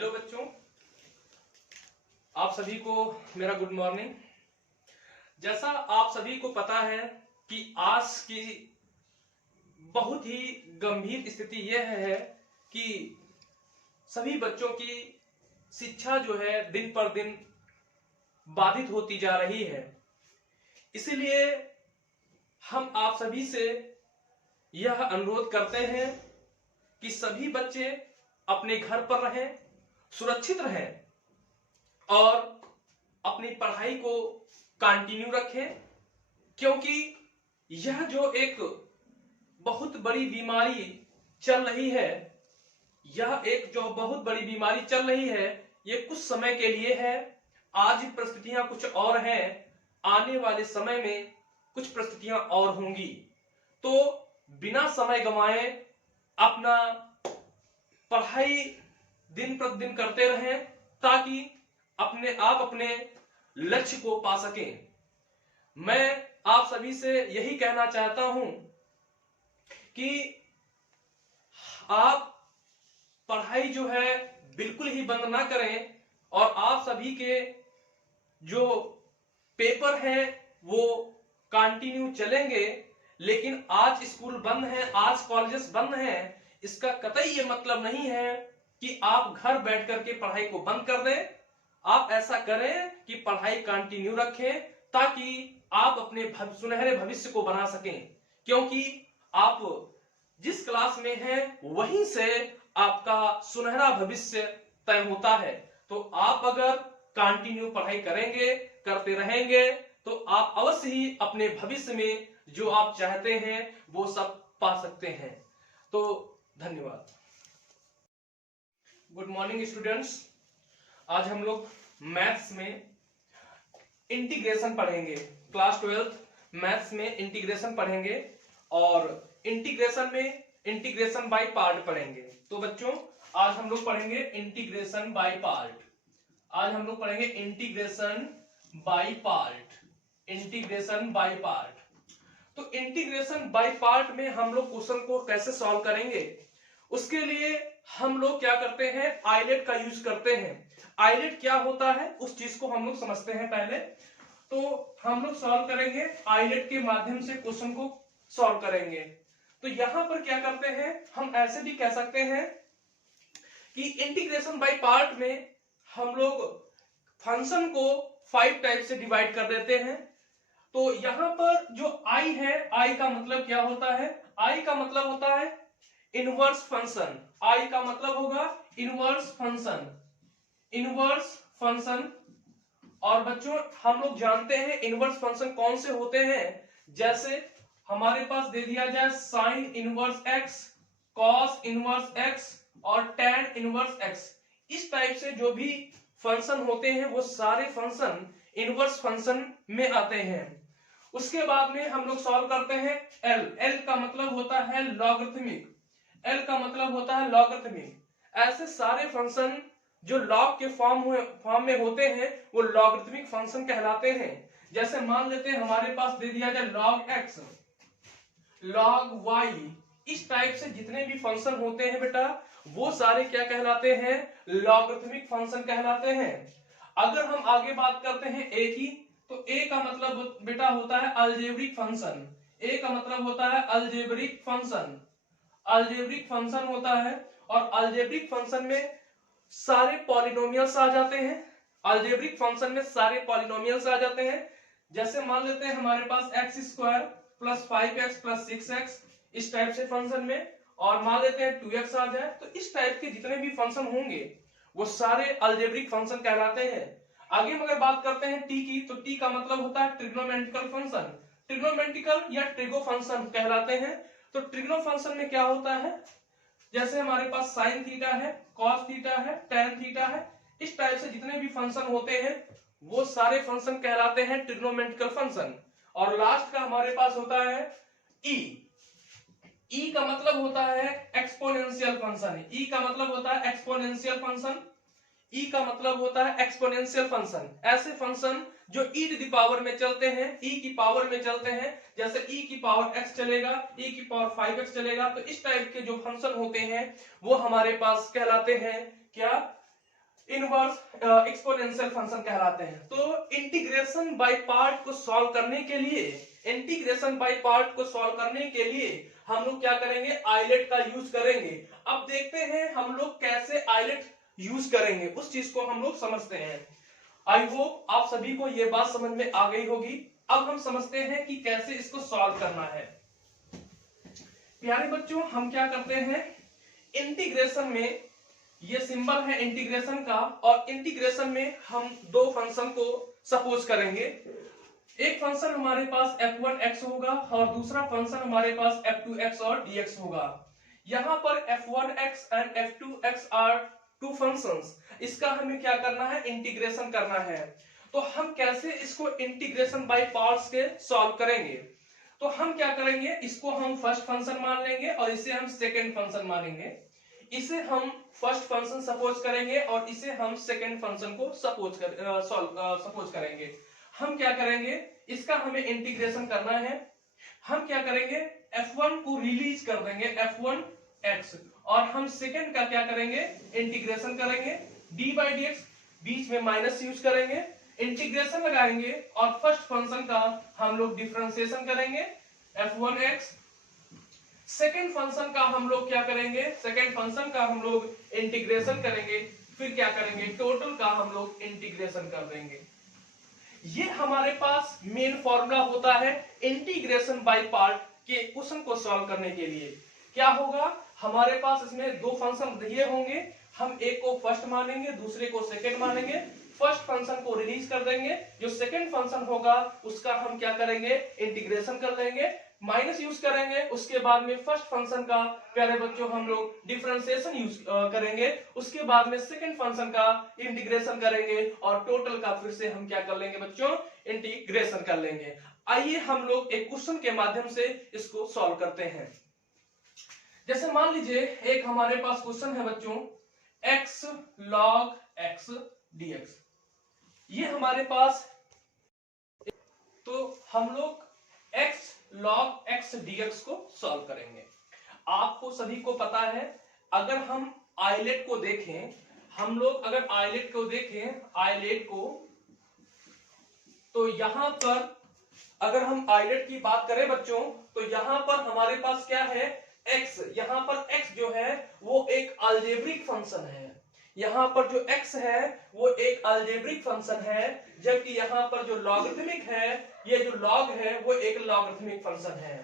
Hello बच्चों, आप सभी को मेरा गुड मॉर्निंग। जैसा आप सभी को पता है कि आज की बहुत ही गंभीर स्थिति यह है कि सभी बच्चों की शिक्षा जो है दिन पर दिन बाधित होती जा रही है। इसलिए हम आप सभी से यह अनुरोध करते हैं कि सभी बच्चे अपने घर पर रहें, सुरक्षित रहें और अपनी पढ़ाई को कंटिन्यू रखें, क्योंकि यह जो एक बहुत बड़ी बीमारी चल रही है, ये कुछ समय के लिए है। आज परिस्थितियां कुछ और हैं, आने वाले समय में कुछ परिस्थितियां और होंगी। तो बिना समय गंवाए अपना पढ़ाई दिन प्रतिदिन करते रहें ताकि अपने लक्ष्य को पा सकें। मैं आप सभी से यही कहना चाहता हूं कि आप पढ़ाई जो है बिल्कुल ही बंद ना करें और आप सभी के जो पेपर हैं वो कंटिन्यू चलेंगे। लेकिन आज स्कूल बंद है, आज कॉलेजेस बंद हैं, इसका कतई ये मतलब नहीं है कि आप घर बैठ करके पढ़ाई को बंद कर दें। आप ऐसा करें कि पढ़ाई कंटिन्यू रखें ताकि आप अपने सुनहरे भविष्य को बना सकें, क्योंकि आप जिस क्लास में हैं वहीं से आपका सुनहरा भविष्य तय होता है। तो आप अगर कंटिन्यू पढ़ाई करते रहेंगे तो आप अवश्य ही अपने भविष्य में जो आप चाहते हैं वो सब पा सकते हैं। तो धन्यवाद। गुड मॉर्निंग स्टूडेंट्स, आज हम लोग मैथ्स में इंटीग्रेशन पढ़ेंगे। क्लास 12 मैथ्स में इंटीग्रेशन पढ़ेंगे और इंटीग्रेशन बाय पार्ट पढ़ेंगे। तो बच्चों आज हम लोग पढ़ेंगे इंटीग्रेशन बाय पार्ट। तो इंटीग्रेशन बाय पार्ट में हम लोग क्वेश्चन को कैसे सॉल्व करेंगे, उसके लिए हम लोग क्या करते हैं, आइलेट का यूज करते हैं। आइलेट क्या होता है उस चीज को हम लोग समझते हैं पहले। तो हम लोग सॉल्व करेंगे, आइलेट के माध्यम से क्वेश्चन को सॉल्व करेंगे। तो यहां पर क्या करते हैं, हम ऐसे भी कह सकते हैं कि इंटीग्रेशन बाय पार्ट में हम लोग फंक्शन को 5 टाइप से डिवाइड कर देते हैं। तो यहां पर जो आई है, आई का मतलब क्या होता है, आई का मतलब होता है इनवर्स फंक्शन। आई का मतलब होगा इनवर्स फंक्शन। और बच्चों हम लोग जानते हैं इनवर्स फंक्शन कौन से होते हैं। जैसे हमारे पास दे दिया जाए sine inverse x, cos inverse x और टैन इनवर्स एक्स। इस टाइप से जो भी फंक्शन होते हैं वो सारे फंक्शन इनवर्स फंक्शन में आते हैं। उसके बाद में हम लोग सॉल्व करते हैं एल का मतलब होता है लॉगरिथमिक। ऐसे सारे फंक्शन जो लॉग के फॉर्म में होते हैं वो लॉगरिथमिक फंक्शन कहलाते हैं। जैसे मान लेते हैं हमारे पास दे दिया जाए लॉग एक्स, लॉग वाई। इस टाइप से जितने भी फंक्शन होते हैं बेटा वो सारे क्या कहलाते हैं, लॉगरिथमिक फंक्शन कहलाते हैं। अगर हम आगे बात करते हैं ए की, तो ए का मतलब बेटा होता है अलजेब्रिक फंक्शन। ए का मतलब होता है अलजेब्रिक फंक्शन होता है। और अलजेब्रिक फंक्शन में सारे पॉलिनोमियल्स आ जाते हैं। जैसे मान लेते हैं हमारे पास x² + 5x + 6x, इस टाइप से फंक्शन में, और मान लेते हैं 2x आ जाए। तो इस टाइप के जितने भी फंक्शन होंगे वो सारे अलजेब्रिक फंक्शन कहलाते हैं। आगे हम अगर बात करते हैं टी की, तो टी का मतलब होता है ट्रिग्नोमेट्रिकल फंक्शन। ट्रिग्नोमेट्रिकल या ट्रिगो फंक्शन कहलाते हैं। तो ट्रिग्नो फंक्शन में क्या होता है, जैसे हमारे पास साइन थीटा है, कॉस थीटा है, टैन थीटा है, इस टाइप से जितने भी फंक्शन होते हैं वो सारे फंक्शन कहलाते हैं ट्रिग्नोमेट्रिकल फंक्शन। और लास्ट का हमारे पास होता है ई का मतलब होता है एक्सपोनेंशियल फंक्शन। ऐसे फंक्शन जो ई टू द पावर में चलते हैं, ई की पावर में चलते हैं, जैसे ई की पावर x चलेगा, ई की पावर 5x चलेगा। तो इस टाइप के जो फंक्शन होते हैं वो हमारे पास कहलाते हैं क्या, इनवर्स एक्सपोनेंशियल फंक्शन कहलाते हैं। तो इंटीग्रेशन बाय पार्ट को सॉल्व करने के लिए, इंटीग्रेशन बाय पार्ट को सॉल्व करने के लिए हम लोग क्या करेंगे, आइलेट का यूज करेंगे। अब देखते हैं हम लोग कैसे आइलेट यूज करेंगे, उस चीज को हम लोग समझते हैं। आई होप आप सभी को यह बात समझ में आ गई होगी। अब हम समझते हैं कि कैसे इसको सॉल्व करना है। प्यारे बच्चों, हम क्या करते हैं, इंटीग्रेशन में ये सिंबल है इंटीग्रेशन का, और इंटीग्रेशन में हम दो फंक्शन को सपोज करेंगे। एक फंक्शन हमारे पास f1x होगा और दूसरा फंक्शन हमारे पास f2x और dx होगा। यहां पर f1x and f2x are two functions, इसका हमें क्या करना है, इंटीग्रेशन करना है। तो हम कैसे इसको इंटीग्रेशन बाय पार्ट्स के सॉल्व करेंगे, तो हम क्या करेंगे, इसको हम फर्स्ट फंक्शन मान लेंगे और इसे हम सेकेंड फंक्शन मानेंगे। इसे हम फर्स्ट फंक्शन सपोज करेंगे और इसे हम सेकेंड फंक्शन को सपोज करेंगे। हम क्या करेंगे, इसका हमें इंटीग्रेशन करना है। हम क्या करेंगे, f1 को रिलीज कर देंगे f1x, और हम सेकेंड का क्या करेंगे, इंटीग्रेशन करेंगे d बाई डी एक्स, बीच में माइनस यूज करेंगे, इंटीग्रेशन लगाएंगे और फर्स्ट फंक्शन का हम लोग डिफरेंशिएशन करेंगे f1x। सेकेंड फंक्शन का हम लोग क्या करेंगे, सेकेंड फंक्शन का हम लोग इंटीग्रेशन करेंगे, फिर क्या करेंगे, टोटल का हम लोग इंटीग्रेशन कर देंगे। ये हमारे पास मेन फॉर्मूला होता है इंटीग्रेशन बाय पार्ट के क्वेश्चन को सॉल्व करने के लिए। क्या होगा, हमारे पास इसमें दो फंक्शन दिए होंगे, हम एक को फर्स्ट मानेंगे, दूसरे को सेकेंड मानेंगे। फर्स्ट फंक्शन को रिलीज कर देंगे, जो सेकेंड फंक्शन होगा उसका हम क्या करेंगे, इंटीग्रेशन कर लेंगे, माइनस यूज करेंगे। उसके बाद में फर्स्ट फंक्शन का प्यारे बच्चों हम लोग डिफरेंशिएशन यूज करेंगे, उसके बाद में सेकंड फंक्शन का इंटीग्रेशन करेंगे और टोटल का फिर से हम क्या कर लेंगे बच्चों, इंटीग्रेशन कर लेंगे। आइए हम लोग एक क्वेश्चन के माध्यम से इसको सॉल्व करते हैं। जैसे मान लीजिए एक हमारे पास क्वेश्चन है बच्चों, x log x dx, ये हमारे पास, तो हम लोग x log x dx को सॉल्व करेंगे। आपको सभी को पता है, अगर हम आइलेट को देखें, हम लोग अगर आइलेट को देखें, आइलेट को, तो यहां पर अगर हम आइलेट की बात करें बच्चों, तो यहां पर हमारे पास क्या है, x, यहां पर x जो है वो एक अलजेब्रिक फंक्शन है। यहां पर जो x है वो एक अलजेब्रिक फंक्शन है, जबकि यहां पर जो लॉगरिथमिक है, ये जो लॉग है वो एक लॉगरिथमिक फंक्शन है।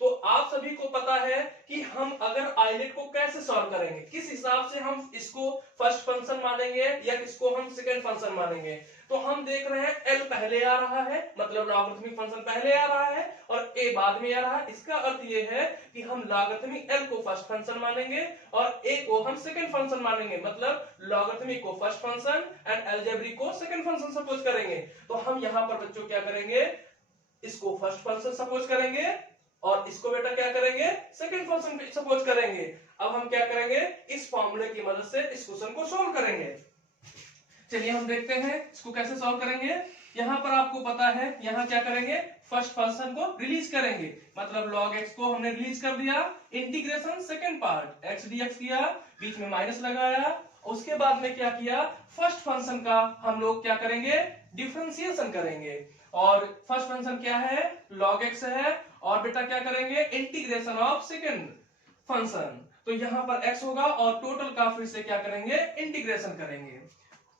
तो आप सभी को पता है कि हम अगर आइलेट को कैसे सॉल्व करेंगे, किस हिसाब से हम इसको फर्स्ट फंक्शन मानेंगे या इसको हम सेकंड फंक्शन मानेंगे। तो हम देख रहे हैं l पहले आ रहा है, मतलब लॉगरिथमिक फंक्शन पहले आ रहा है और a बाद में आ रहा है। इसका अर्थ ये है कि हम लॉगरिथमिक l को फर्स्ट फंक्शन मानेंगे और a को हम सेकंड फंक्शन मानेंगे, मतलब लॉगरिथमिक को फर्स्ट फंक्शन एंड अलजेब्रिक को सेकंड फंक्शन सपोज करेंगे। तो हम यहाँ पर बच्चों क्या करेंगे, इसको फर्स्ट फंक्शन सपोज करेंगे और इसको बेटा क्या करेंगे, सेकंड फंक्शन सपोज करेंगे। अब हम क्या करेंगे, इस फॉर्मूले की मदद से इस क्वेश्चन को सॉल्व करेंगे। चलिए हम देखते हैं इसको कैसे सॉल्व करेंगे। यहां पर आपको पता है, यहां क्या करेंगे, फर्स्ट फंक्शन को रिलीज करेंगे, मतलब log x को हमने रिलीज कर दिया, integration second part x dx किया, बीच में माइनस लगाया, उसके बाद में क्या किया, फर्स्ट फंक्शन का हम लोग क्या करेंगे, डिफरेंशिएशन करेंगे। और फर्स्ट फंक्शन क्या है, log x है, और बेटा क्या करेंगे, इंटीग्रेशन ऑफ सेकंड फंक्शन, तो यहां पर x होगा और टोटल का फिर से क्या करेंगे, इंटीग्रेशन करेंगे।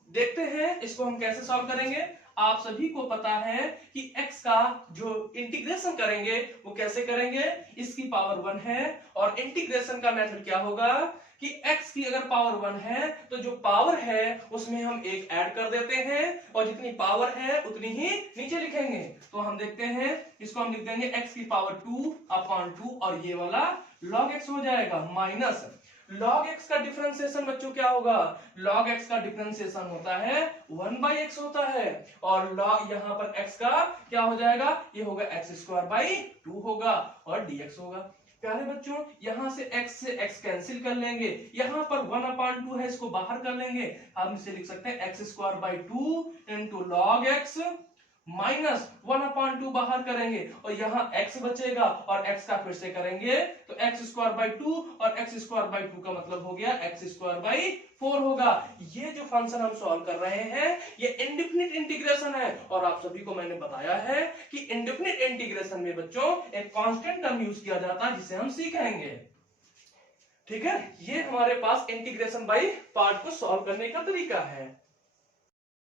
देखते हैं इसको हम कैसे सॉल्व करेंगे। आप सभी को पता है कि x का जो इंटीग्रेशन करेंगे वो कैसे करेंगे, इसकी पावर 1 है, और इंटीग्रेशन का मेथड क्या होगा कि x की अगर पावर 1 है तो जो पावर है उसमें हम एक ऐड कर देते हैं और जितनी पावर है उतनी ही नीचे लिखेंगे। तो हम देखते हैं, इसको हम लिख देंगे x की पावर 2/2 और ये वाला log x हो जाएगा, माइनस log x का डिफरेंशिएशन बच्चों क्या होगा, log x का डिफरेंशिएशन होता है 1/x होता है, और log यहाँ पर x का क्या हो जाएगा, ये होगा x² 2 होगा और dx होगा। प्यारे बच्चों यहां से x कैंसिल कर लेंगे, यहां पर 1/2 है, इसको बाहर कर लेंगे, हम इसे लिख सकते हैं x² 2 into log x minus 1/2 बाहर करेंगे और यहाँ x बचेगा और x का फिर से करेंगे तो x² 2 और x² 2 का मतलब हो गया x²/4 होगा। ये जो फंक्शन हम सॉल्व कर रहे हैं ये इंडेफिनिट इंटीग्रेशन है और आप सभी को मैंने बताया है कि इंडेफिनिट इंटीग्रेशन में बच्चों एक कांस्टेंट टर्म यूज किया जाता है जिसे हम सीखेंगे। ठीक है, ये हमारे पास इंटीग्रेशन बाय पार्ट को सॉल्व करने का तरीका है।